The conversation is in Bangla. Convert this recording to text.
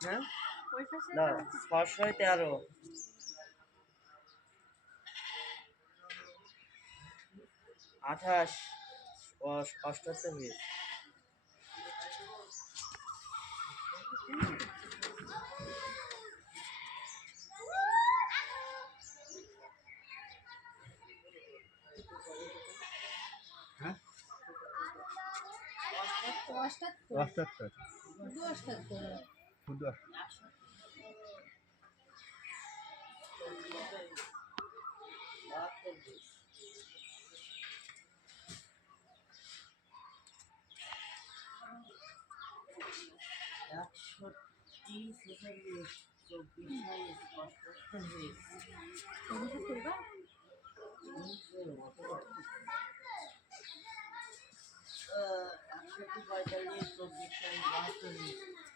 হ্যাঁ ওই পাশে না 613 28 78 হয়েছে। হ্যাঁ 78 শুধু 61 45 24 72